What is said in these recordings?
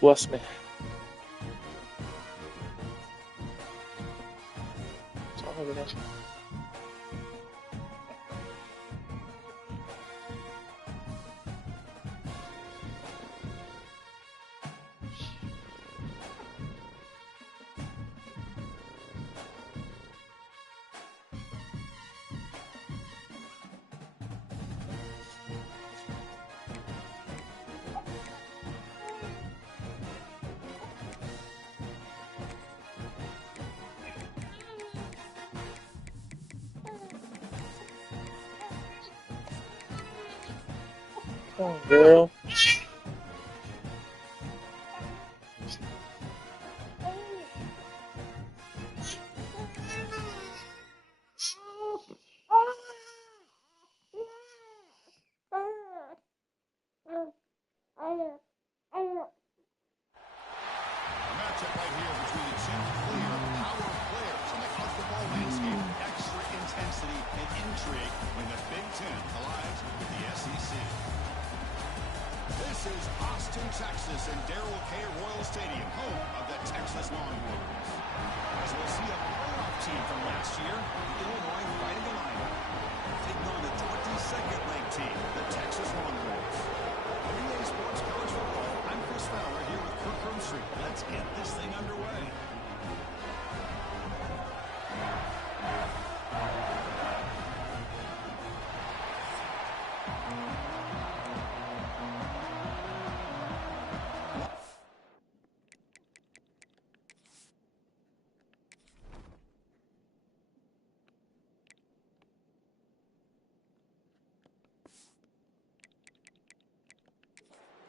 Bless me. What's wrong with it? Come on, girl. Matchup right here between the two clear power players on the college football landscape. Extra intensity and intrigue when the Big Ten collides with the SEC. This is Austin, Texas, and Darrell K. Royal Stadium, home of the Texas Longhorns. As we'll see a playoff team from last year, Illinois fighting the lineup, taking on the 22nd ranked team, the Texas Longhorns. EA Sports College Football, I'm Chris Fowler here with Kirk Herbstreit. Let's get this thing underway.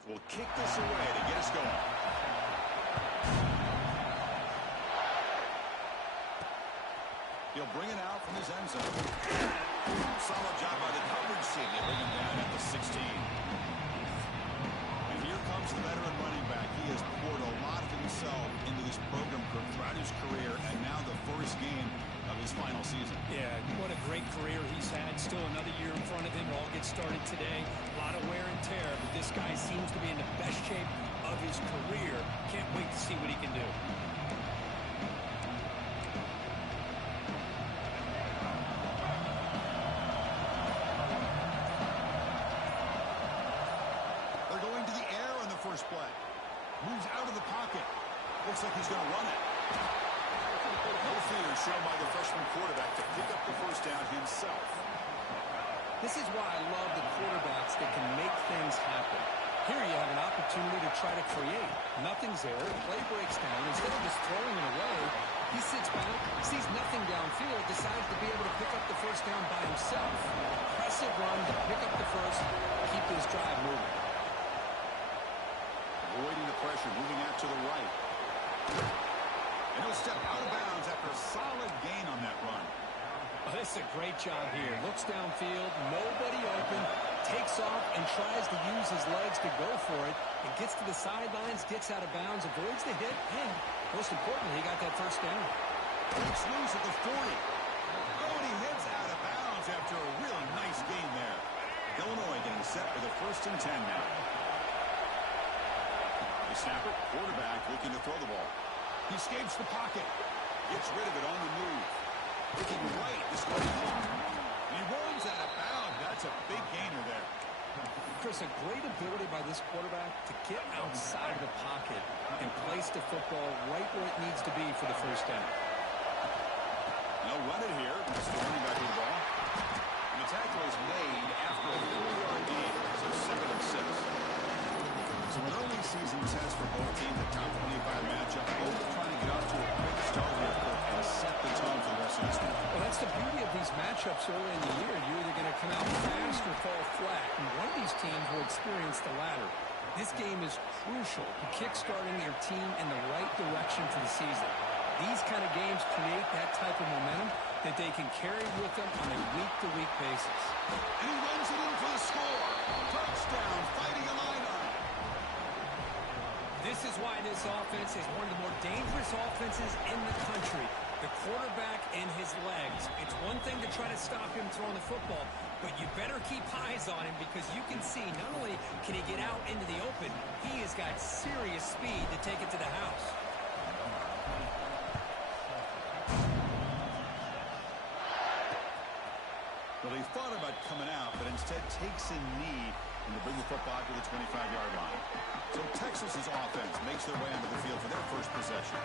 We'll kick this away to get us going. He'll bring it out from his end zone. Solid job by the coverage team. They bring him down at the 16. And here comes the veteran running back. He has poured a lot of himself into this program throughout his career, and now the first game of his final season. Yeah, what a great career he's had. Still another year in front of him. It all gets started today. A lot of wear and tear, but this guy seems to be in the best shape of his career. Can't wait to see what he can do. They're going to the air on the first play. Moves out of the pocket. Looks like he's going to run it. No fear shown by the freshman quarterback to pick up the first down himself. This is why I love the quarterbacks that can make things happen. Here you have an opportunity to try to create. Nothing's there. The play breaks down. Instead of just throwing it away, he sits back, sees nothing downfield, decides to be able to pick up the first down by himself. Impressive run to pick up the first, keep this drive moving. Avoiding the pressure, moving out to the right. And he'll step out of bounds after a solid gain on that run. Oh, this is a great job here. Looks downfield, nobody open, takes off and tries to use his legs to go for it. And gets to the sidelines, gets out of bounds, avoids the hit, and most importantly, he got that first down. Breaks loose at the 40. Oh, and he heads out of bounds after a really nice gain there. Illinois getting set for the 1st and 10 now. The snapper, quarterback looking to throw the ball. He escapes the pocket. Gets rid of it on the move. Looking right. This one. And he runs out of bounds. That's a big gainer there. Chris, a great ability by this quarterback to get outside of the pocket and place the football right where it needs to be for the first down. They'll run it here. It's the running back with the ball. And the tackle is made after a 4-yard gain. So 2nd and 6. So an early season test for both teams, the top 25 matchup. Both trying to get off to a quick start here and set the tone for the rest of this one. Well, that's the beauty of these matchups early in the year. You're either going to come out fast or fall flat. And one of these teams will experience the latter. This game is crucial to kickstarting their team in the right direction for the season. These kind of games create that type of momentum that they can carry with them on a week-to-week basis. And he runs it in for the score. Touchdown, fighting a lineup. This is why this offense is one of the more dangerous offenses in the country. The quarterback and his legs. It's one thing to try to stop him throwing the football. but you better keep eyes on him because you can see not only can he get out into the open, he has got serious speed to take it to the house. Well, he thought about coming out, but instead takes a knee and to bring the football to the 25-yard line. So Texas's offense makes their way onto the field for their first possession.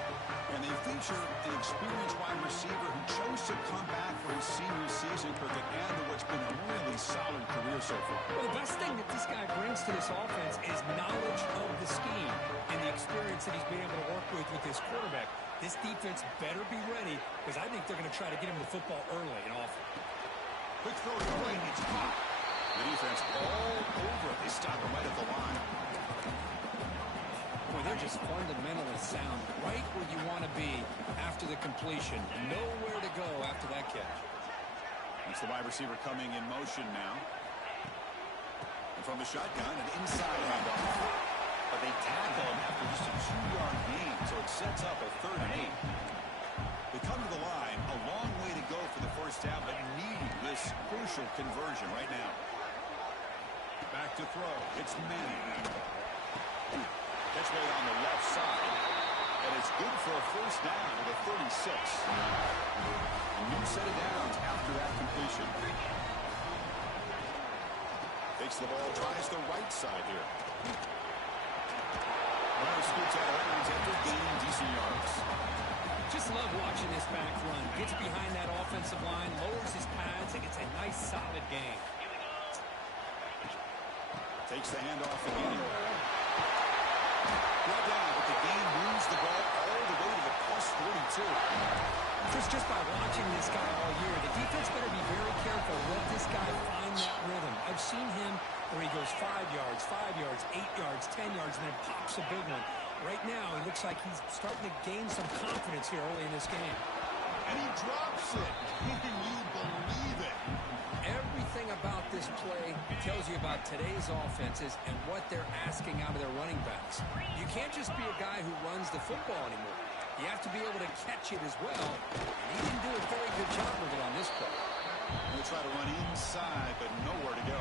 And they feature an experienced wide receiver who chose to come back for his senior season, Kirk, and add to what's been a really solid career so far. Well, the best thing that this guy brings to this offense is knowledge of the scheme and the experience that he's been able to work with this quarterback. This defense better be ready because I think they're going to try to get him the football early and often. Quick throw to the right, it's caught. The defense all over it. They stop him right at the line. Boy, they're just fundamentally sound, right where you want to be after the completion. Nowhere to go after that catch. It's the wide receiver coming in motion now. And from the shotgun, an inside handoff. But they tackle him after just a 2-yard gain, so it sets up a 3rd and 8. They come to the line, a long way to go for the first down, but needing this crucial conversion right now. Back to throw. It's Manning. Catch made on the left side. And it's good for a first down to the 36. A new set of downs after that completion. Takes the ball, tries the right side here. Runner scoots out of bounds after gaining decent yards. Just love watching this back run. Gets behind that offensive line, lowers his pads, and gets a nice solid gain. Takes the handoff again. Brought down, but the gain moves the ball all the way to the +42. Just by watching this guy all year, the defense better be very careful. Let this guy find that rhythm. I've seen him where he goes 5 yards, 5 yards, 8 yards, 10 yards, and then pops a big one. Right now, it looks like he's starting to gain some confidence here early in this game. And he drops it. Can you believe it? Everything about this play tells you about today's offenses and what they're asking out of their running backs. You can't just be a guy who runs the football anymore. You have to be able to catch it as well. And he didn't do a very good job of it on this play. They'll try to run inside, but nowhere to go.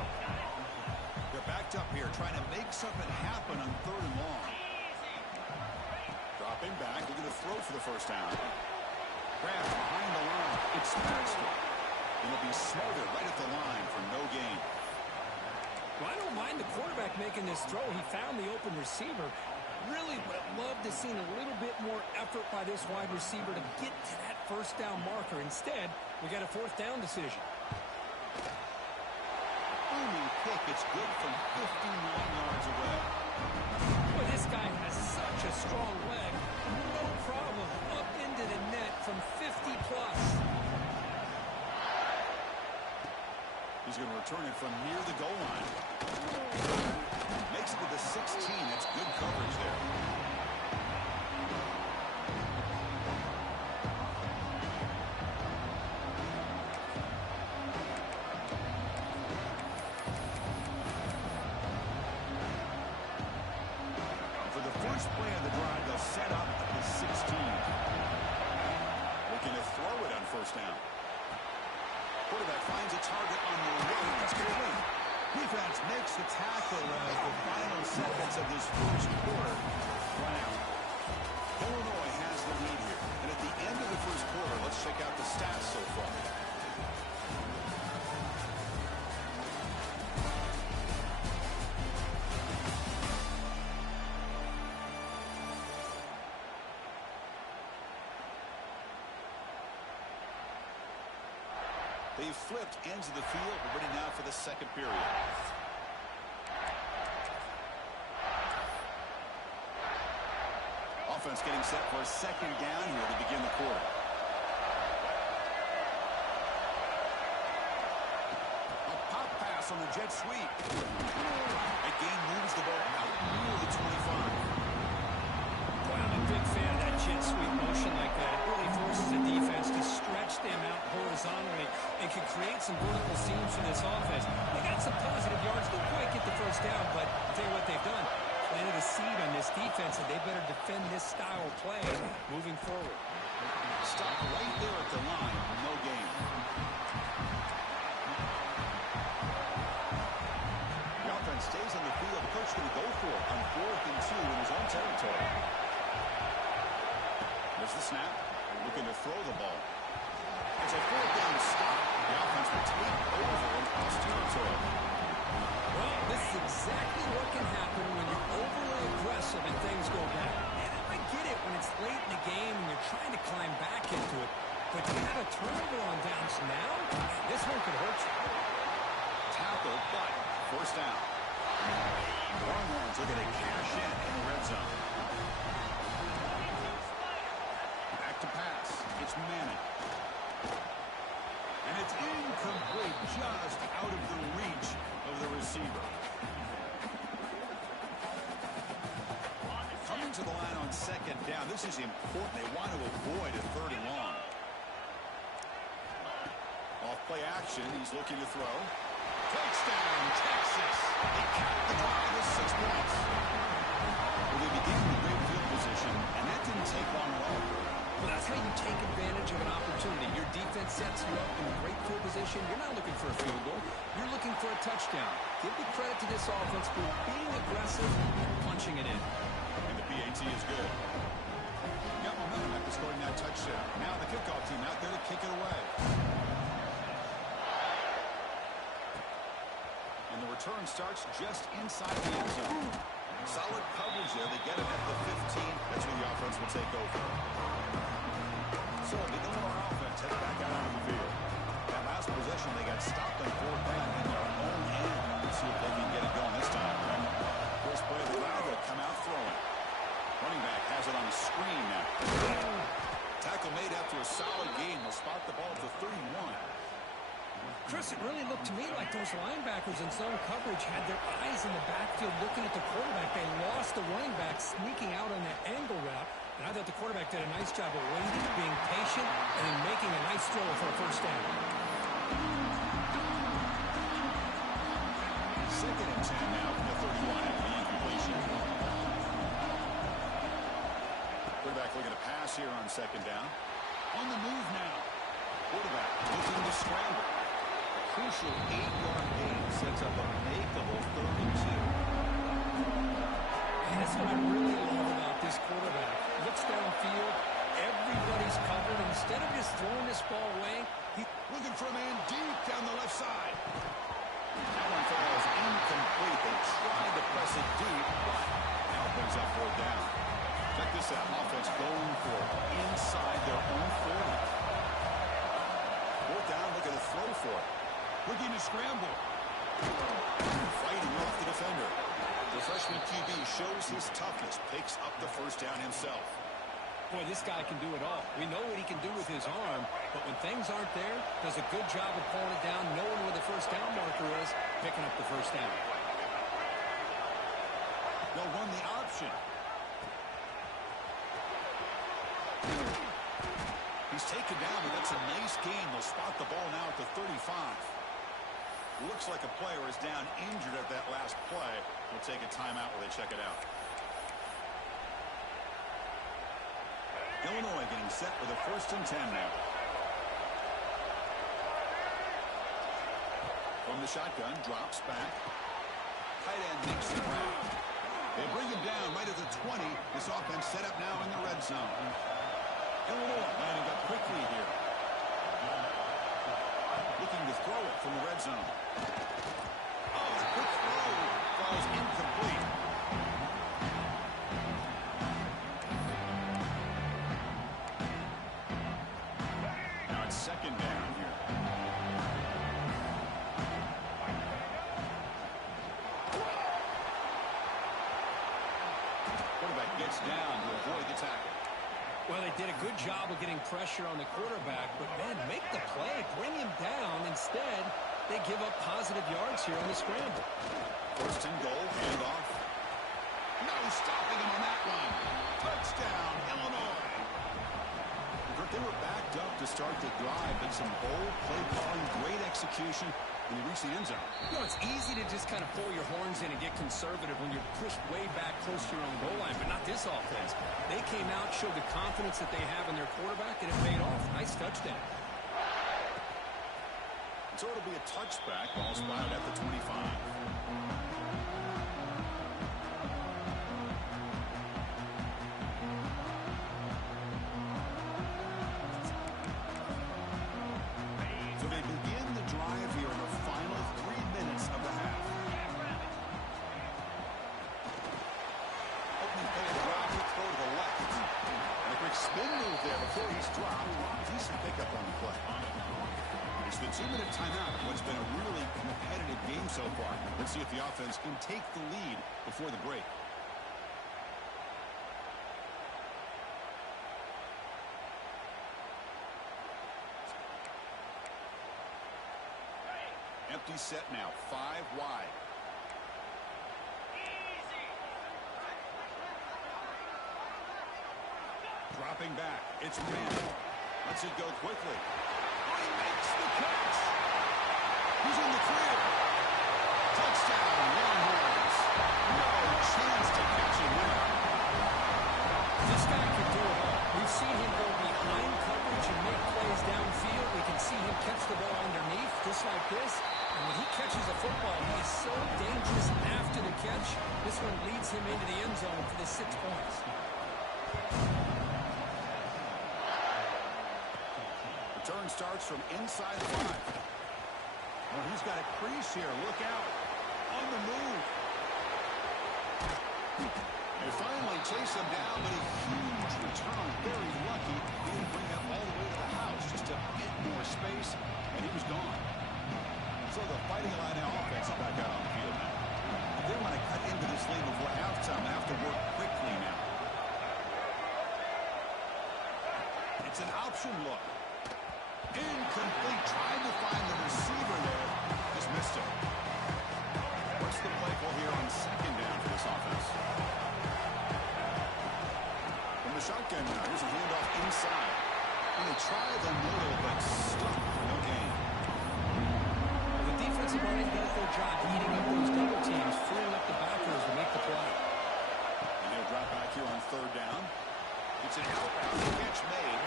They're backed up here, trying to make something happen on 3rd and long. Dropping back, looking to throw for the first down. Grab behind the line. It's Baxter. And he'll be smothered right at the line for no gain. Well, I don't mind the quarterback making this throw. He found the open receiver. Really would have loved to seen a little bit more effort by this wide receiver to get to that first down marker. Instead, we got a 4th down decision. Booming kick. It's good from 59 yards away. Boy, this guy has such a strong leg. No problem. Up into the net from 50 plus. He's going to return it from near the goal line. Makes it to the 16. That's good coverage there. For the first play of the drive, they'll set up at the 16. Looking to throw it on first down. Quarterback finds a target on the right. That's complete. Defense makes the tackle as the final seconds of this first quarter run out. Illinois has the lead here. And at the end of the first quarter, let's check out the stats so far. They've flipped ends of the field. We're ready now for the second period. Offense getting set for a second down here to begin the quarter. A pop pass on the jet sweep. That gain moves the ball out near the 25. Boy, I'm a big fan of that jet sweep motion like that. It really forces the defense to stretch them out horizontally and can create some vertical seams for this offense. They got some positive yards. Didn't quite get the first down, but I'll tell you what they've done. Planted a seed on this defense, and they better defend this style of play moving forward. Stop right there at the line. No gain. territory. There's the snap. Looking to throw the ball. It's a fourth down stop. The offense will take over in cross territory. Well, this is exactly what can happen when you're overly aggressive and things go bad. And I get it when it's late in the game and you're trying to climb back into it. But you have a turnover on downs now, this one could hurt you. Tackle, but first down. Longhorns looking to cash in the red zone. Back to pass. It's Manning. And it's incomplete, just out of the reach of the receiver. Coming to the line on second down. This is important. They want to avoid a third and long. Off play action. He's looking to throw. Touchdown, Texas. They capped the drive with 6 points. Well, they began with great field position, and that didn't take long at all. Well, that's how you take advantage of an opportunity. Your defense sets you up in a great field position. You're not looking for a field goal. You're looking for a touchdown. Give the credit to this offense for being aggressive and punching it in. And the PAT is good. Got momentum after scoring that touchdown. Now the kickoff team out there to kick it away. And the return starts just inside the end zone. Solid coverage there. They get it at the 15. That's where the offense will take over. So the Illinois offense heads back out onto the field. That last possession, they got stopped on fourth down in their own end. Let's see if they can get it going this time. First play of the round, they'll come out throwing. Running back has it on the screen now. Tackle made after a solid gain. They'll spot the ball at the 31. Chris, it really looked to me like those linebackers in zone coverage had their eyes in the backfield looking at the quarterback. They lost the running back sneaking out on that angle route. And I thought the quarterback did a nice job of waiting, being patient, and then making a nice throw for a first down. Second and 10 now from the 31 after the incompletion. Quarterback looking to pass here on second down. On the move now. Quarterback looking to scramble. Crucial 8-yard gain sets up a makeable 3rd and 2. And that's what I really love about this quarterback. Looks downfield, everybody's covered. Instead of just throwing this ball away, he's looking for a man deep down the left side. That one falls incomplete. They tried to press it deep, but now it brings up 4th down. Check this out. Offense going for it inside their own 40. 4th down, looking to throw for it. Looking to scramble. Fighting off the defender. The freshman QB shows his toughness, picks up the first down himself. Boy, this guy can do it all. We know what he can do with his arm, but when things aren't there, does a good job of pulling it down, knowing where the first down marker is, picking up the first down. They'll run the option. He's taken down, but that's a nice gain. They'll spot the ball now at the 35. Looks like a player is down injured at that last play. We'll take a timeout while they check it out. Illinois getting set with a 1st and 10 now. From the shotgun, drops back. Tight end makes the grab. They bring him down right at the 20. This offense set up now in the red zone. Illinois lining up quickly here. Looking to throw it from the red zone. Oh, quick throw. Falls incomplete. Now it's 2nd down here. Quarterback gets down to avoid the tackle. Well, they did a good job of getting pressure on the quarterback, but, man, make the play, bring him down. Instead, they give up positive yards here on the scramble. 1st and goal, hand off. No stopping him on that one. Touchdown, Illinois. They were backed up to start the drive, but some bold play calling, great execution, and they reach the end zone. You know, it's easy to just kind of pull your horns in and get conservative when you're pushed way back close to your own goal line, but not this offense. They came out, showed the confidence that they have in their quarterback, and it paid off. Nice touchdown. So it'll be a touchback, ball spotted at the 25. 2-minute timeout. What's been a really competitive game so far. Let's see if the offense can take the lead before the break. Empty set now, 5 wide. Dropping back, it's Manning. Lets it go quickly. Oh, he makes the catch. He's in the clear. Touchdown, Longhorns. No chance to catch him there. This guy can do it all. We've seen him go behind coverage and make plays downfield. We can see him catch the ball underneath, just like this. And when he catches a football, he is so dangerous after the catch. This one leads him into the end zone for the 6 points. Return starts from inside the 5. Well, he's got a crease here. Look out. On the move. They finally chase him down, but a huge return. Very lucky. He didn't bring that all the way to the house. Just a bit more space, and he was gone. So the Fighting Illini offense is back out on the field now. They want to cut into this lead before halftime and have to work quickly now. It's an option look. Incomplete. Trying to find the receiver there. Just missed him. What's the play call here on second down for this offense? From the shotgun now. Here's a handoff inside. And they try the middle, but stuck. No gain. Well, the defensive line does their job eating up those double teams, freeing up the backers to make the play. And they'll drop back here on third down. It's an outbound catch made.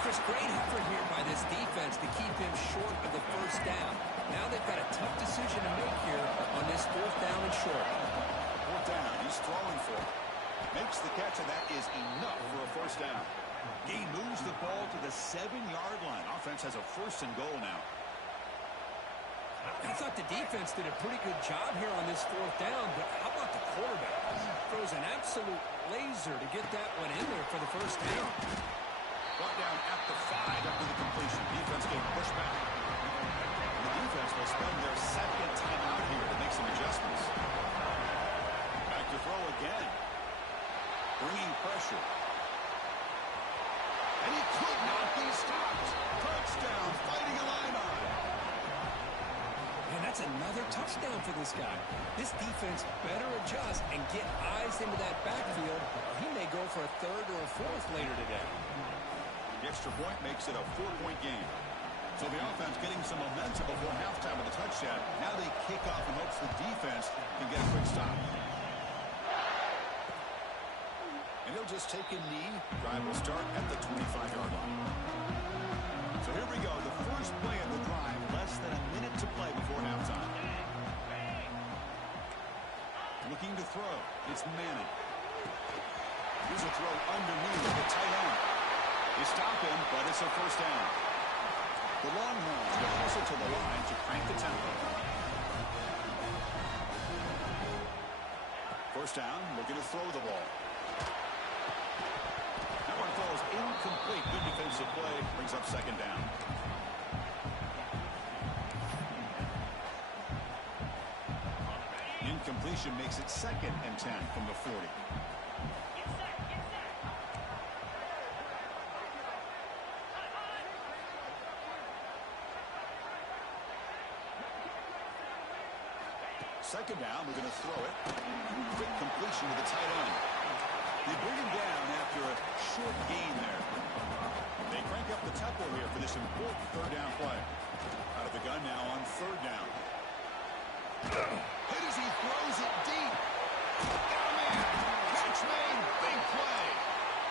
Chris, great effort here by this defense to keep him short of the first down. Now they've got a tough decision to make here on this 4th down and short. 4th down, he's throwing for it. Makes the catch, and that is enough for a first down. He moves the ball to the 7-yard line. Offense has a 1st and goal now. I thought the defense did a pretty good job here on this 4th down, but how about the quarterback? Throws an absolute laser to get that one in there for the first down. Brought down at the 5 after the completion. Defense getting pushed back. The defense will spend their 2nd time out here to make some adjustments. Back to throw again. Bringing pressure. And he could not be stopped. Touchdown, Fighting Illini. And that's another touchdown for this guy. This defense better adjust and get eyes into that backfield, or he may go for a 3rd or a 4th later today. The extra point makes it a 4-point game. So the offense getting some momentum before halftime with a touchdown. Now they kick off in hopes the defense can get a quick stop. And they'll just take a knee. Drive will start at the 25-yard line. So here we go. The first play of the drive. Less than a minute to play before halftime. Looking to throw. It's Manning. Here's a throw underneath the tight end. They stop him, but it's a first down. The Longhorns will hustle to the line to crank the tempo. First down, looking to throw the ball. That one falls incomplete. Good defensive play, brings up 2nd down. Incompletion makes it 2nd and 10 from the 40. Second down, we're going to throw it. Quick completion to the tight end. They bring him down after a short gain there. They crank up the tempo here for this important 3rd down play. Out of the gun now on 3rd down. Hit as he throws it deep. Got a man. Catch made. Big play.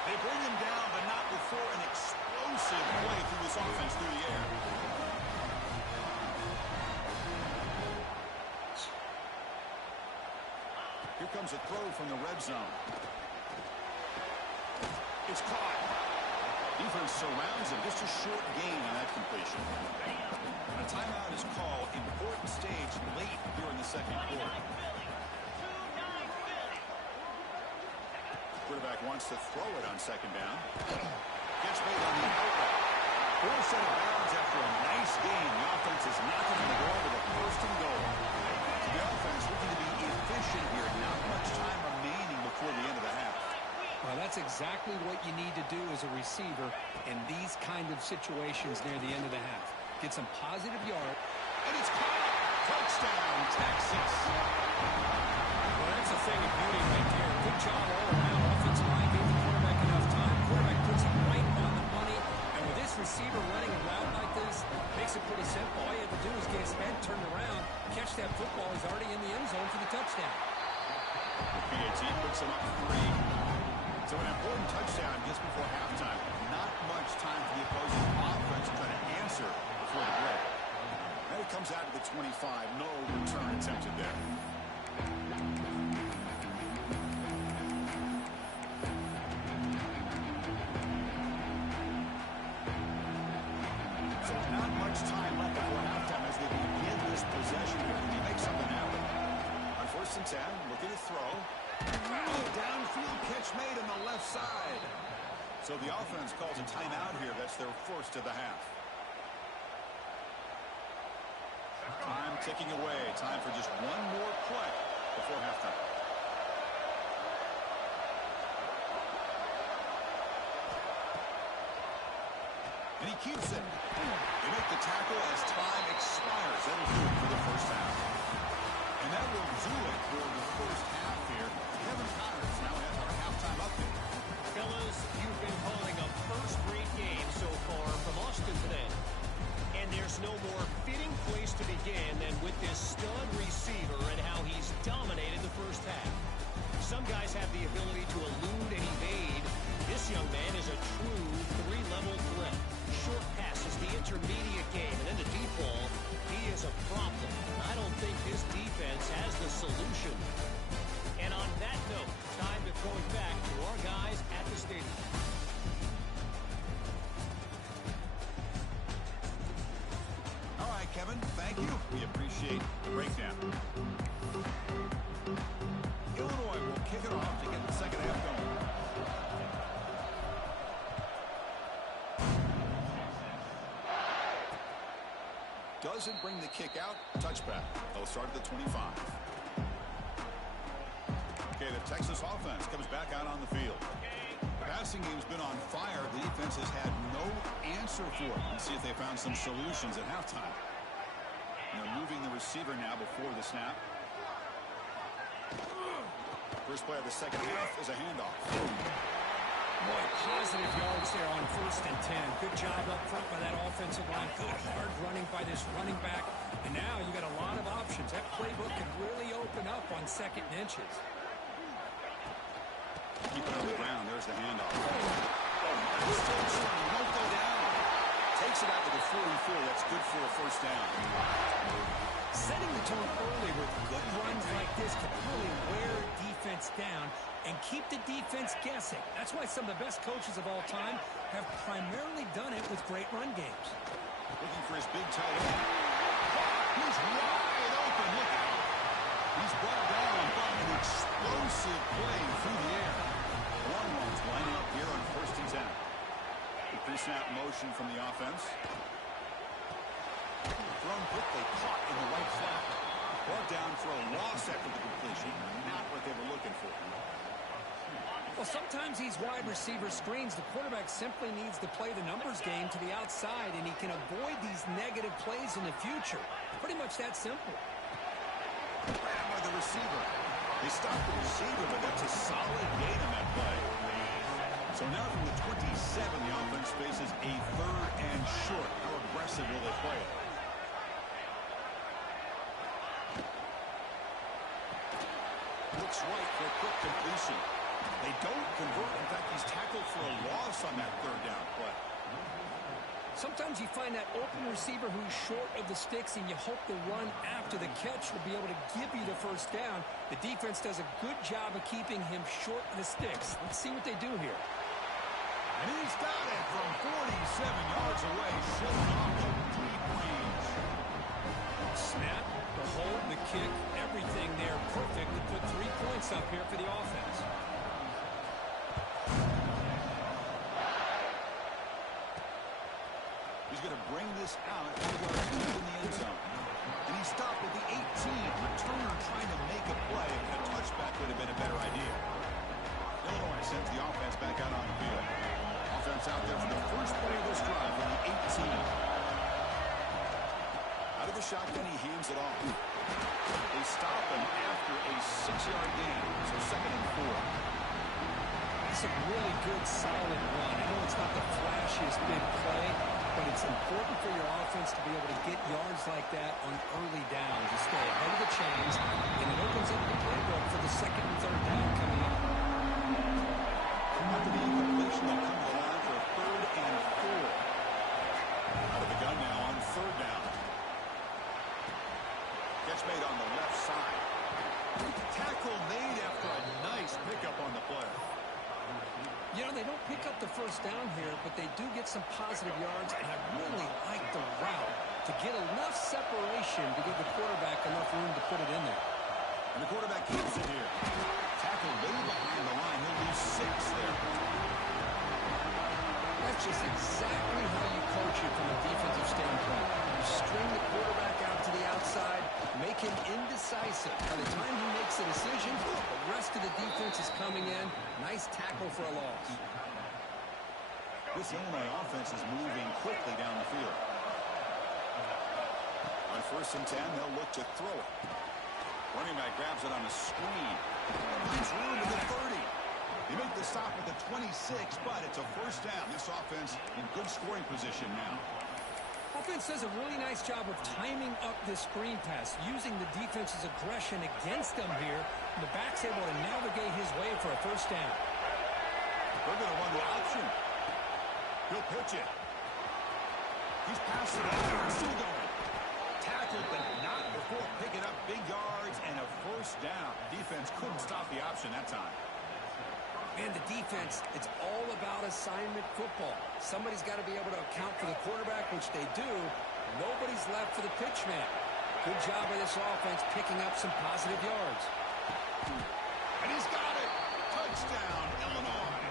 They bring him down, but not before an explosive play through this offense through the air. Here comes a throw from the red zone. It's caught. Defense surrounds him. Just a short gain on that completion. And a timeout is called. Important stage late here in the 2nd quarter. Quarterback wants to throw it on 2nd down. Gets made on the outlet. Forced out of bounds after a nice game. The offense is knocking on the door with a first and goal. So the offense looking to be efficient here. Not much time remaining before the end of the half. Well, that's exactly what you need to do as a receiver in these kind of situations near the end of the half. Get some positive yard. And it's caught. Touchdown, Texas. Well, that's a thing of beauty right there. Good job all around. Offensive line gave the quarterback enough time. Quarterback puts it right on the money. And with this receiver running a route like this, makes it pretty simple. All you have to do is get his head turned around, catch that football. He's already in the end zone for the touchdown. The PAT puts him up 3. So an important touchdown just before halftime. Not much time for the opposing offense to try to answer before the break. And it comes out to the 25. No return attempted there. So not much time left before halftime as they begin this possession here. Can they make something happen? On 1st and 10, looking to throw. Oh, downfield catch made on the left side. So the offense calls a timeout here. That's their first of the half. Time ticking away. Time for just one more play before halftime. And he keeps it. They make the tackle as time expires. That'll do it for the first half. And that will do it for the first half here. Kevin Connors now has our halftime update. Fellas, you've been calling a first-rate game so far from Austin today. And there's no more fitting place to begin than with this stud receiver and how he's dominated the first half. Some guys have the ability to elude and evade. This young man is a true three-level threat. Short passes, the intermediate game, and then the deep ball. He is a problem. I don't think this defense has the solution. And on that note, time to throw it back to our guys at the stadium. All right, Kevin, thank you. We appreciate the breakdown. Illinois will kick it off to get the second half going. Doesn't bring the kick out. Touchback. They'll start at the 25. Okay, the Texas offense comes back out on the field. Passing game's been on fire. The defense has had no answer for it. Let's see if they found some solutions at halftime. And they're moving the receiver now before the snap. First play of the second half is a handoff. Boy, positive yards there on 1st and 10. Good job up front by that offensive line. Good hard running by this running back. And now you got a lot of options. That playbook can really open up on 2nd and inches. Keep it on the ground. There's the handoff. Still trying. Won't go down. Takes it out to the 44. That's good for a first down. Setting the tone early with good runs like this can really wear defense down and keep the defense guessing. That's why some of the best coaches of all time have primarily done it with great run games. Looking for his big tight end. He's wide open. Look out. He's brought down by an explosive play through the air. Long ones lining up here on 1st and 10. The pre-snap motion from the offense. Thrown quickly, caught in the right flat. Brought down for a loss after the completion. Not what they were looking for. Well, sometimes these wide receiver screens, the quarterback simply needs to play the numbers game to the outside, and he can avoid these negative plays in the future. Pretty much that simple. Grabbed by the receiver. They stopped the receiver, but that's a solid gain on that play. So now from the 27, the offense faces a 3rd and short. How aggressive will they play it? Looks right for a quick completion. They don't convert. In fact, he's tackled for a loss on that 3rd down play. Sometimes you find that open receiver who's short of the sticks, and you hope the run after the catch will be able to give you the first down. The defense does a good job of keeping him short of the sticks. Let's see what they do here. And he's got it from 47 yards away, showing off the deep range. Snap, the hold, the kick, everything there perfect to put 3 points up here for the offense. going to bring this out to the in the end zone. And he stopped at the 18. Returner trying to make a play. A touchback would have been a better idea. Illinois sends the offense back out on the field. Offense out there for the first play of this drive from the 18. Out of the shotgun, he hands it off. They stop him after a 6-yard gain. So 2nd and 4. It's a really good, solid run. I know it's not the flashiest big play, but it's important for your offense to be able to get yards like that on early downs. You stay ahead of the chains, and it opens up the playbook for the 2nd and 3rd down coming up. After the incompletion, they'll come to the line for a 3rd and 4. Out of the gun now on 3rd down. Catch made on the left side. Tackle made after a nice pickup on the play. You know, they don't pick up the 1st down here, but they do get some positive yards, and I really like the route to get enough separation to give the quarterback enough room to put it in there. And the quarterback keeps it here. Tackle way behind the line. He'll lose 6 there. That's just exactly how you coach it from a defensive standpoint. You string the quarterback out to the outside, make him indecisive. By the time he makes a decision, the rest of the defense is coming in. Nice tackle for a loss. This Illinois offense is moving quickly down the field. On 1st and 10, they'll look to throw it. Running back grabs it on a screen. Finds room at the 30. They make the stop at the 26, but it's a 1st down. This offense in good scoring position now. Offense does a really nice job of timing up this screen pass, using the defense's aggression against them here. And the back's able to navigate his way for a 1st down. They're going to run the option. He'll pitch it. He's passing it over and still going. Tackled, but not before picking up big yards and a 1st down. Defense couldn't stop the option that time. And the defense, it's all about assignment football. Somebody's got to be able to account for the quarterback, which they do. Nobody's left for the pitch man. Good job by this offense picking up some positive yards. And he's got it. Touchdown, Illinois.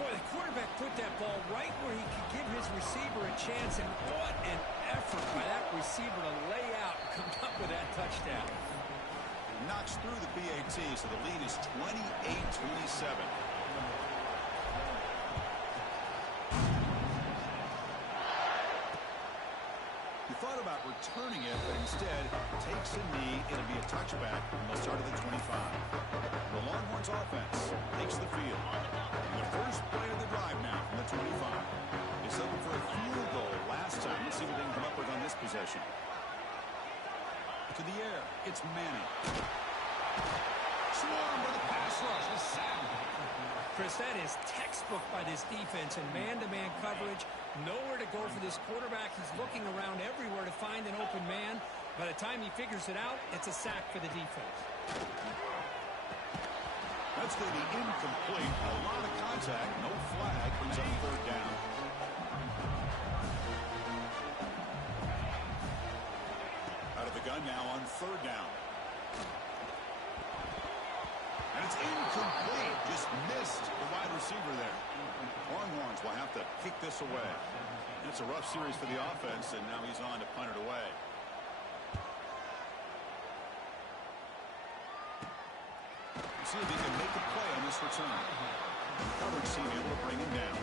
Boy, the quarterback put that ball right where he could give his receiver a chance, and what an effort by that receiver to lay out and come up with that touchdown. Knocks through the PAT, so the lead is 28-27. You thought about returning it, but instead takes a knee. It'll be a touchback, and they'll start at the 25. The Longhorns offense takes the field. The first play of the drive now from the 25. They settled for a field goal last time. Let's see what they can come up with on this possession. To the air, it's Manning. Swarm with a pass rush is Sam. Chris, that is textbook by this defense in man-to-man coverage. Nowhere to go for this quarterback. He's looking around everywhere to find an open man. By the time he figures it out, it's a sack for the defense. That's going to be incomplete. A lot of contact. No flag. Brings up 3rd down. Out of the gun now on 3rd down. And it's incomplete. Just missed the wide receiver there. Longhorns will have to kick this away. It's a rough series for the offense, and now he's on to punt it away. See if he can make a play on this return. Coverage team able to bring him down.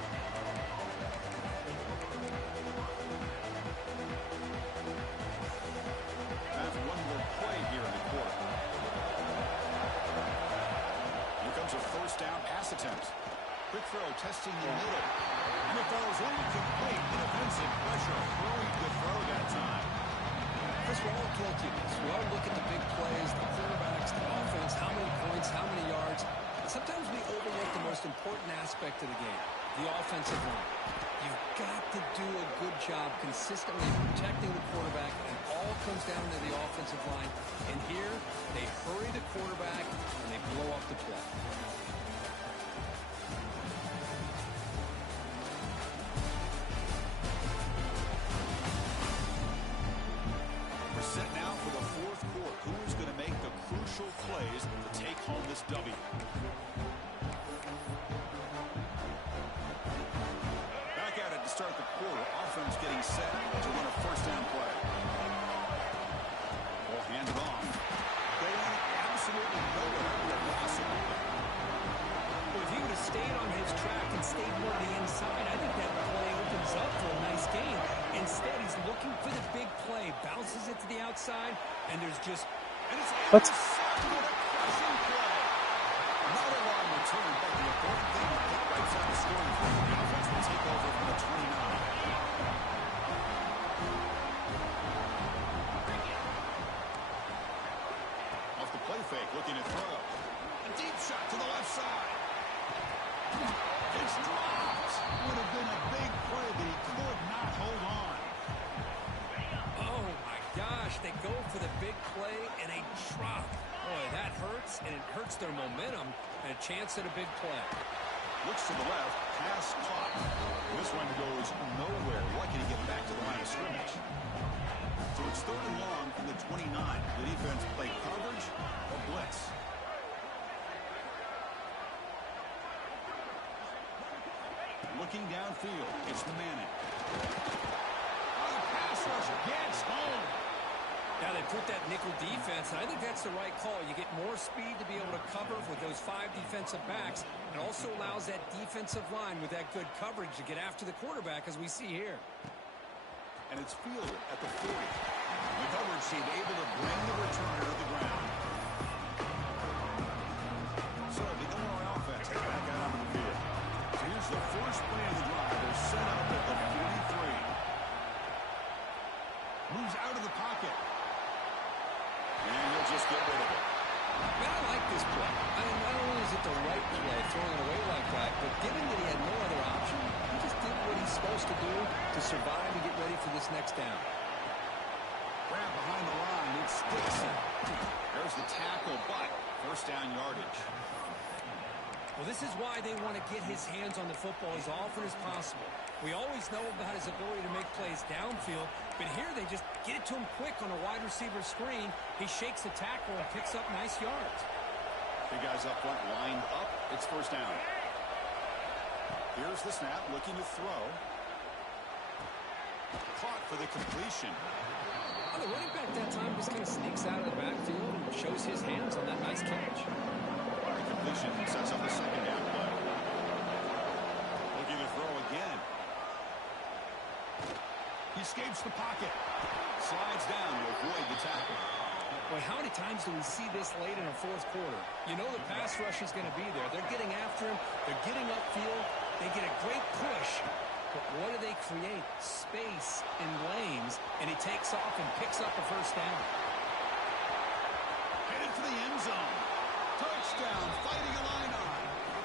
Have one more play here in the quarter. Here comes a 1st down pass attempt. Quick throw testing the middle. And it falls incomplete. Defensive pressure. Throwing the throw that time. Chris, we're all guilty of this. We all look at the big plays, the quarterbacks, the offense, how many points, how many yards. Sometimes we overlook the most important aspect of the game, the offensive line. You've got to do a good job consistently protecting the quarterback, and it all comes down to the offensive line. And here, they hurry the quarterback, and they blow up the play. We're set now for the 4th quarter. Who is going to make the crucial plays to take home this W? Back at it start the quarter. Offense getting set to run a first down play. We'll hand it off. Going absolutely nowhere with a loss of it. Well, if he would have stayed on his track and stayed more to the inside, I think that play opens up for a nice gain. Instead, he's looking for the big play, bounces it to the outside, and there's just... And it's What? intercepted with a crushing play. Not a long return, but the important thing to get right side of the scoring for the offense will take over from the 29. Off the play fake, looking to throw. A deep shot to the left side. It's dropped. Would have been a big play, but he could not hold on. Oh, my gosh, they go for the big play and a drop. Boy, that hurts, and it hurts their momentum and a chance at a big play. Looks to the left, pass caught. This one goes nowhere. Lucky to get back to the line of scrimmage. So it's 3rd and long from the 29. The defense play coverage or blitz. Looking downfield, it's Manning. Oh, the pass rush gets home. Now they put that nickel defense, and I think that's the right call. You get more speed to be able to cover with those 5 defensive backs. It also allows that defensive line with that good coverage to get after the quarterback, as we see here. And it's fielded at the 40. The coverage team able to bring the returner to the ground. So the Illinois offense is back out onto the field. So here's the first play of the drive. They're set up at the 43. Moves out of the pocket. And he'll just get rid of it. Man, I like this play. I mean, not only is it the right play, throwing it away like that, but given that he had no other option, he just did what he's supposed to do to survive and get ready for this next down. Grab behind the line. It's Dixon. There's the tackle, but first down yardage. Well, this is why they want to get his hands on the football as often as possible. We always know about his ability to make plays downfield, but here they just get it to him quick on a wide receiver screen. He shakes the tackle and picks up nice yards. Big guys up front lined up. It's first down. Here's the snap, looking to throw. Caught for the completion. The running back that time just kind of sneaks out of the backfield and shows his hands on that nice catch. Completion sets up a second down play. Looking to throw again. He escapes the pocket. Slides down to avoid the tackle. Boy, how many times do we see this late in a 4th quarter? You know the pass rush is going to be there. They're getting after him. They're getting upfield. They get a great push. But what do they create? Space in lanes, and he takes off and picks up a first down. Headed for the end zone. Touchdown, fighting Illini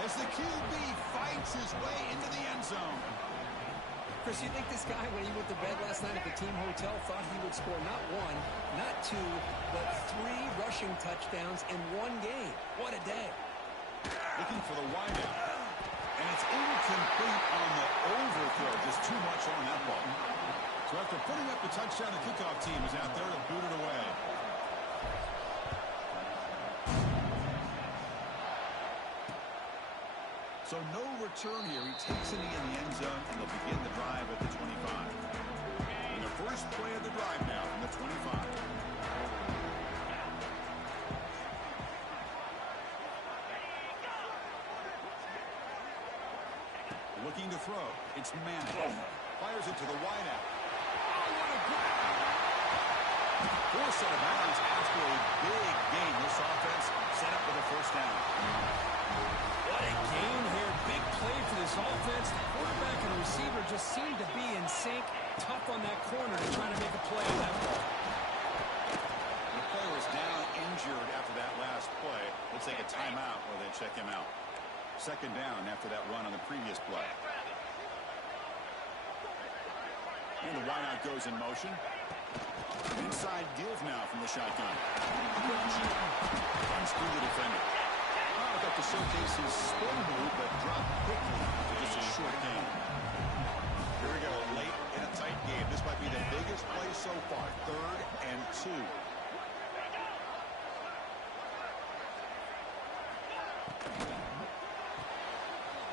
as the QB fights his way into the end zone. Chris, you think this guy, when he went to bed last night at the team hotel, thought he would score not 1, not 2, but 3 rushing touchdowns in 1 game? What a day. Looking for the wideout. And it's incomplete on the overthrow. Just too much on that ball. So after putting up the touchdown, the kickoff team is out there to boot it away. So no return here. He takes it in the end zone, and they'll begin the drive at the 25. And the first play of the drive now from the 25. Looking to throw. It's Manning. Fires it to the wideout. Oh, what a grab! Force out of bounds after a big gain. This offense set up with a first down. What a gain here. Big play for this offense. The quarterback and the receiver just seem to be in sync. Tough on that corner to try to make a play on that ball. The player was down injured after that last play. Let's take a timeout while they check him out. Second down after that run on the previous play. And the wideout goes in motion. Inside give now from the shotgun. Runs through the defender. Oh, got to showcase his spin move, but dropped quickly after just a short game. Here we go, late in a tight game. This might be the biggest play so far. 3rd and 2.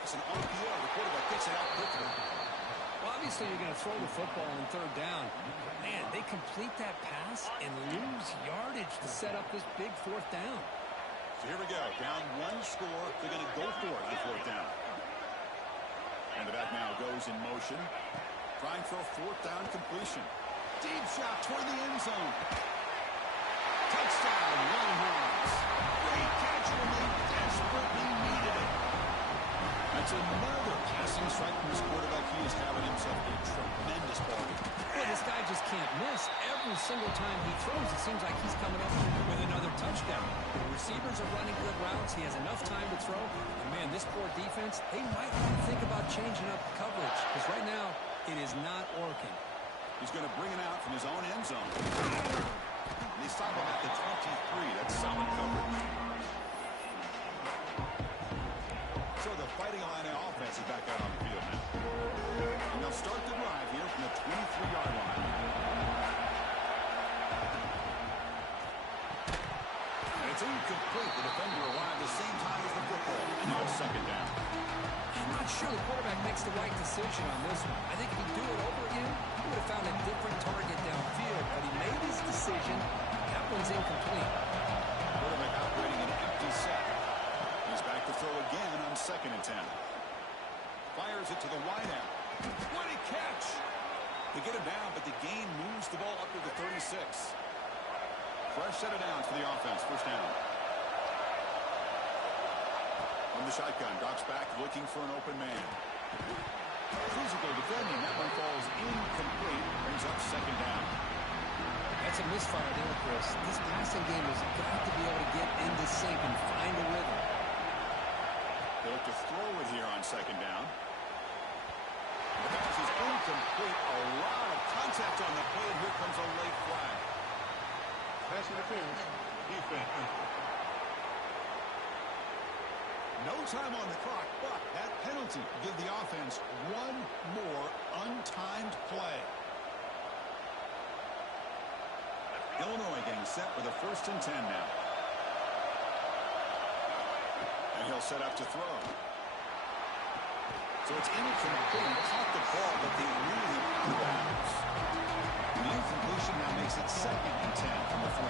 It's an RPO. The quarterback gets it out quickly. Well, I'm Obviously, you're going to throw the football on third down. Man, they complete that pass and lose yardage to set up this big fourth down. So here we go. Down one score. They're going to go for it on fourth down. And the back now goes in motion. Trying for a fourth down completion. Deep shot toward the end zone. Touchdown, Longhorns. Great catch when they desperately needed it. That's another passing strike from his quarterback. He is having himself a tremendous ball game. Boy, this guy just can't miss. Every single time he throws, it seems like he's coming up with another touchdown. The receivers are running good routes. He has enough time to throw. And, man, this poor defense, they might want to think about changing up the coverage. Because right now, it is not working. He's going to bring it out from his own end zone. They stop him at the 23. That's solid coverage. So the Fighting Illini offense is back out on the field now. And they'll start the drive here from the 23-yard line. And it's incomplete. The defender arrived the same time as the football. And now it's second down. I'm not sure the quarterback makes the right decision on this one. I think if he'd do it over again, he would have found a different target downfield. But he made his decision. That one's incomplete. Quarterback operating an empty set. He's back to throw again on 2nd and 10. Fires it to the wideout. What a catch! They get him down, but the gain moves the ball up to the 36. Fresh set of downs for the offense. First down. From the shotgun, drops back, looking for an open man. Physical defending. That one falls incomplete. Brings up second down. That's a misfire there, Chris. This passing game has got to be able to get into sync and find a rhythm. They look to throw it here on second down. The pass is incomplete. A lot of contact on the play, and here comes a late flag. Pass interference. Defense. No time on the clock, but that penalty will give the offense one more untimed play. Illinois getting set for the 1st and 10 now. And he'll set up to throw. So it's incomplete. Caught the ball, but they really bounce. The incompletion now makes it 2nd and 10 from the 49.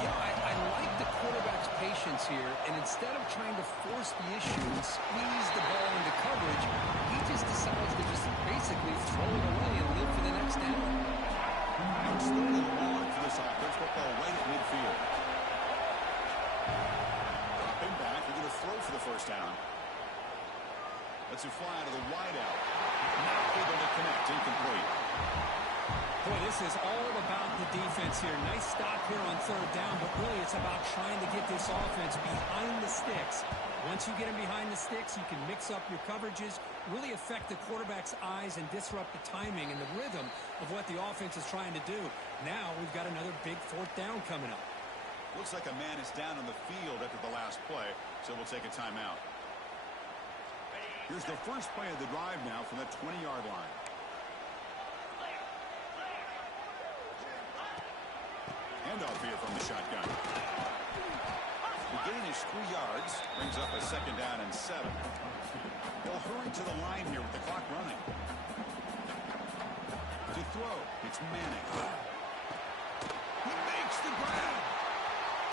Yeah, I like the quarterback's patience here, and instead of trying to force the issue and squeeze the ball into coverage, he just decides to just basically throw it away and live for the next down. It's third and long for this offense. Football right at midfield. Dropping back. They're going to throw for the first down. Lets it fly to the wideout. Not able to connect. Incomplete. Boy, this is all about the defense here. Nice stop here on third down, but really it's about trying to get this offense behind the sticks. Once you get him behind the sticks, you can mix up your coverages, really affect the quarterback's eyes and disrupt the timing and the rhythm of what the offense is trying to do. Now we've got another big fourth down coming up. Looks like a man is down on the field after the last play, so we'll take a timeout. Here's the first play of the drive now from the 20-yard line. Handoff here from the shotgun. The gain is 3 yards. Brings up a 2nd down and 7. They'll hurry to the line here with the clock running. To throw, it's Manning. He makes the grab.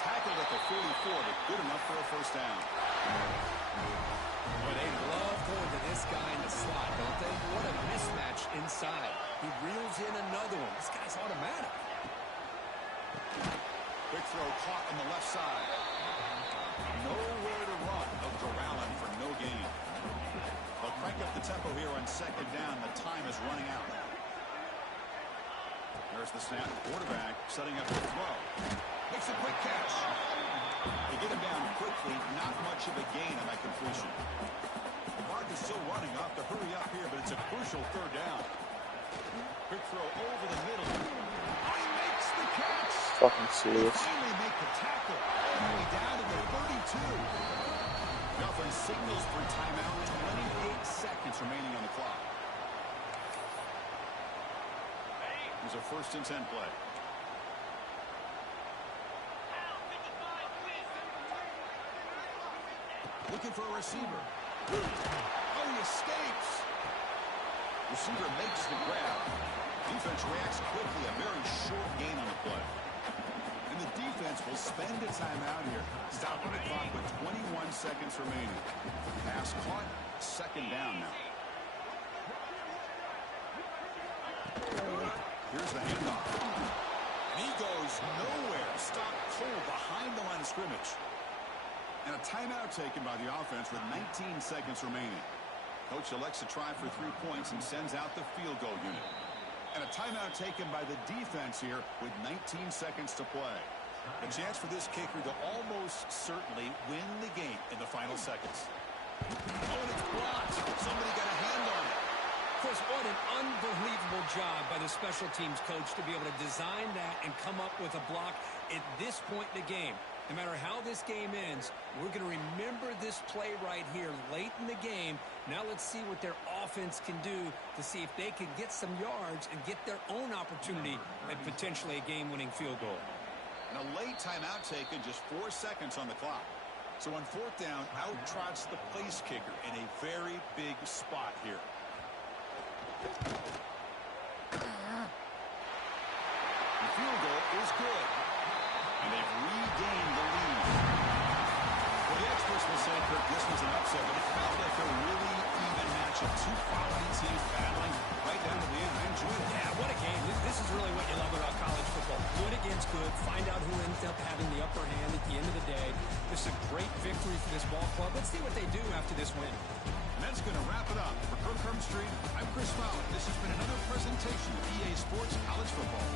Tackled at the 44, but good enough for a first down. Well, they love going to this guy in the slot, don't they? What a mismatch inside. He reels in another one. This guy's automatic. Quick throw caught on the left side. Nowhere to run. They'll corral him for no gain. They'll crank up the tempo here on 2nd down. The time is running out. There's the snap. Quarterback setting up the throw. Makes a quick catch. They get him down quickly. Not much of a gain on that completion. The clock is still running. Off to hurry up here, but it's a crucial third down. Quick throw over the middle. Oh, he makes the catch. Fucking serious. Finally make the tackle. All the way down to the 32. The offense signals for timeout. 28 seconds remaining on the clock. Here's a 1st and 10 play. Looking for a receiver. Oh, he escapes. Receiver makes the grab. Defense reacts quickly. A very short gain on the play. And the defense will spend a timeout here. Stopping the clock with 21 seconds remaining. Pass caught. Second down now. Here's the handoff. And he goes nowhere. Stopped cold behind the line of scrimmage. And a timeout taken by the offense with 19 seconds remaining. Coach elects to try for 3 points and sends out the field goal unit. And a timeout taken by the defense here with 19 seconds to play. A chance for this kicker to almost certainly win the game in the final seconds. Oh, and it's blocked. Somebody got a hand on it. Chris, what an unbelievable job by the special teams coach to be able to design that and come up with a block at this point in the game. No matter how this game ends, we're going to remember this play right here late in the game. Now let's see what their offense can do to see if they can get some yards and get their own opportunity at potentially a game-winning field goal. And a late timeout taken, just 4 seconds on the clock. So on fourth down, out trots the place kicker in a very big spot here. The field goal is good. And they've regained the lead. Well, the experts will say, Kirk, this was an upset, but it felt like a really even matchup. Two quality teams battling right down to the end. I enjoyed it. Yeah, what a game. This is really what you love about college football. Good against good. Find out who ends up having the upper hand at the end of the day. This is a great victory for this ball club. Let's see what they do after this win. And that's going to wrap it up. For Kirk Herbstreit, I'm Chris Fowler. This has been another presentation of EA Sports College Football.